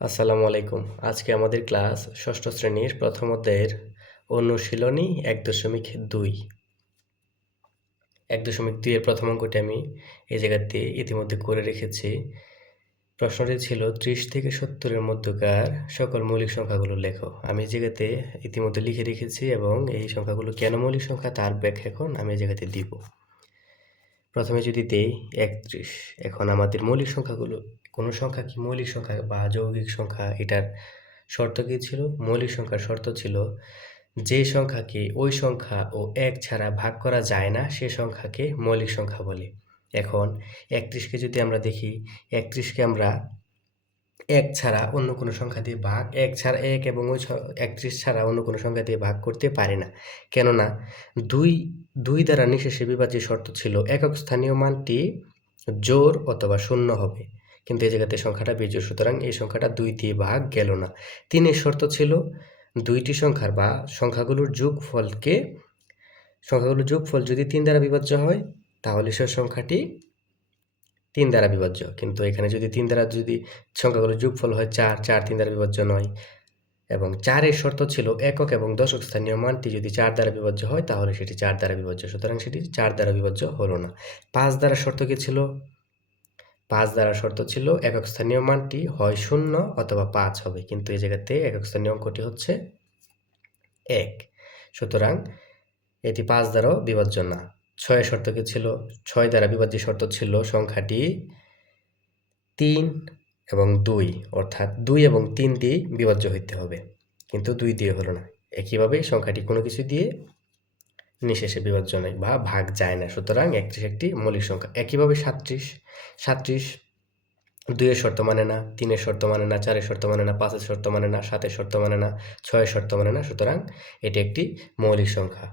আসসালামু আলাইকুম। আজকে আমাদের ক্লাস ষষ্ঠ শ্রেণীর প্রথম অধ্যায়ের অনুশীলনী ১.২। ১.২ এর প্রথম অঙ্কটি আমি এই জায়গাতে ইতিমধ্যে করে রেখেছি। প্রশ্নটি ছিল ৩০ থেকে ৭০ এর মধ্যকার সকল মৌলিক সংখ্যাগুলো লেখো। আমি এই জায়গাতে ইতিমধ্যে লিখে রেখেছি এবং এই সংখ্যাগুলো কেন মৌলিক সংখ্যা তার ব্যাখ্যা এখন আমি এই জায়গাতে দিব। প্রথমে যদি দেই ৩১, এখন আমাদের মৌলিক সংখ্যাগুলো, কোনো সংখ্যা কি মৌলিক সংখ্যা বা যৌগিক সংখ্যা, এটার শর্ত কি ছিল? মৌলিক সংখ্যার শর্ত ছিল যে সংখ্যাকে ওই সংখ্যা ও ১ ছাড়া ভাগ করা যায় না সে সংখ্যাকে মৌলিক সংখ্যা বলে। এখন ৩১কে যদি আমরা দেখি, ৩১কে আমরা ১ ছাড়া অন্য কোনো সংখ্যা দিয়ে ভাগ, ১ ছাড়া ১ এবং ওই ৩১ ছাড়া অন্য কোনো সংখ্যা দিয়ে ভাগ করতে পারি না। কেননা দুই দ্বারা নিঃশেষে বিভাজ্য শর্ত ছিল একক স্থানীয় মানটি জোড় অথবা শূন্য হবে, কিন্তু এই জায়গাতে সংখ্যাটা বিজোড়, সুতরাং এই সংখ্যাটা ২ দিয়ে ভাগ গেল না। ৩ এর শর্ত ছিল দুইটি সংখ্যার বা সংখ্যাগুলোর যোগফল যদি ৩ দ্বারা বিভাজ্য হয় তাহলে সে সংখ্যাটি ৩ দ্বারা বিভাজ্য, কিন্তু এখানে যদি সংখ্যাগুলোর যোগফল হয় ৪, ৪ ৩ দ্বারা বিভাজ্য নয়। এবং ৪ এর শর্ত ছিল একক এবং দশক স্থানীয় মানটি যদি ৪ দ্বারা বিভাজ্য হয় তাহলে সেটি ৪ দ্বারা বিভাজ্য, সুতরাং সেটি ৪ দ্বারা বিভাজ্য হলো না। ৫ দ্বারা শর্ত কি ছিল? ৫ দ্বারা শর্ত ছিল একক স্থানীয় মানটি হয় ০ অথবা ৫ হবে, কিন্তু এই জায়গাতে একক স্থানীয় অঙ্কটি হচ্ছে ১, সুতরাং এটি ৫ দ্বারাও বিভাজ্য না। ৬ এর শর্ত কি ছিল? ৬ দ্বারা বিভাজ্য শর্ত ছিল সংখ্যাটি ৩ এবং ২, অর্থাৎ ২ এবং ৩ দিয়ে বিভাজ্য হইতে হবে, কিন্তু ২ দিয়ে হলো না। একইভাবে সংখ্যাটি কোনো কিছু দিয়ে নিঃশেষে বিভাজ্য নয় বা ভাগ যায় না, সুতরাং ৩১ একটি মৌলিক সংখ্যা। একইভাবে ৩৭ ২ এর শর্ত মানে না, ৩ এর শর্ত মানে না, ৪ এর শর্ত মানে না, ৫ এর শর্ত মানে না, ৭ এর শর্ত মানে না, ৬ এর শর্ত মানে না, সুতরাং এটি একটি মৌলিক সংখ্যা।